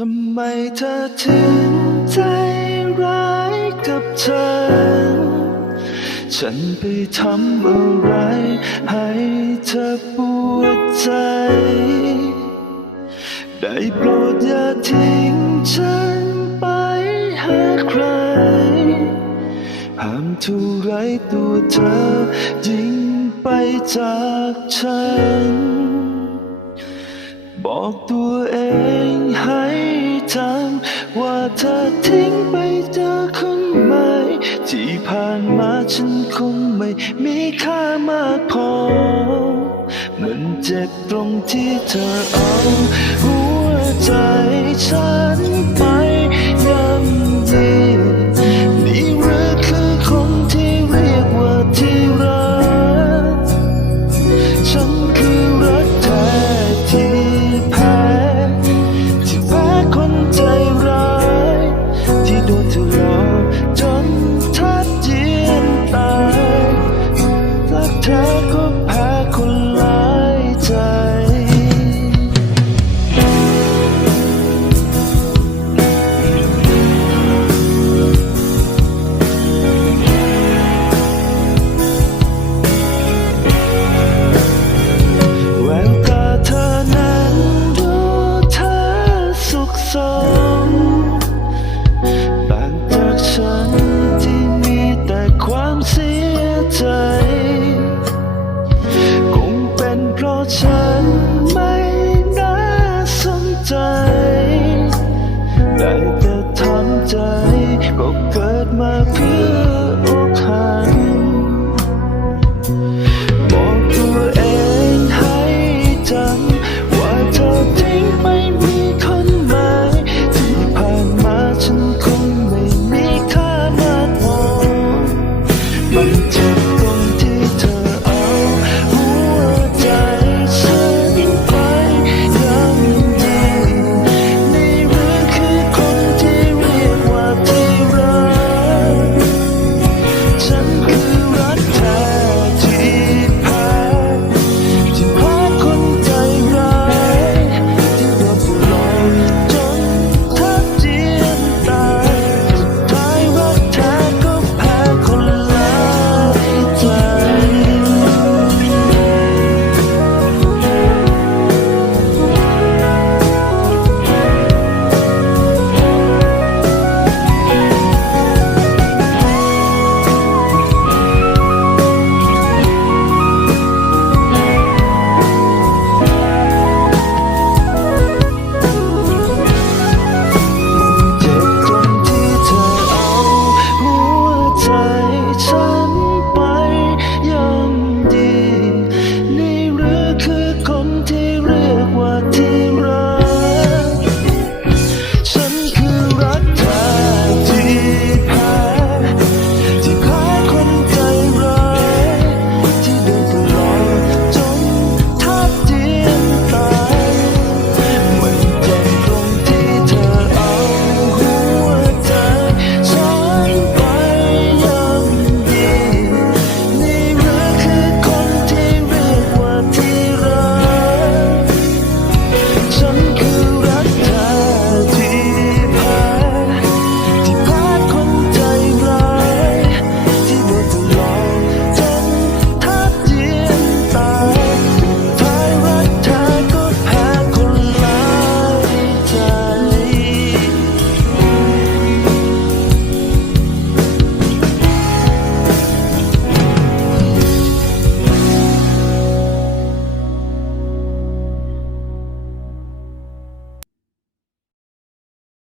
ทำไมเธอถึงใจร้ายกับฉันฉันไปทำอะไร ให้เธอปวดใจ ได้โปรดอย่าทิ้งฉันไปหาใคร ห้ามทุไรตัวเธอยิ่งไปจากฉัน บอกตัวเองให้จำว่าเธอทิ้งไปเจอคนใหม่ ที่ผ่านมาฉันคงไม่มีค่ามากพอ มันเจ็บตรงที่เธอเอาหัวใจฉัน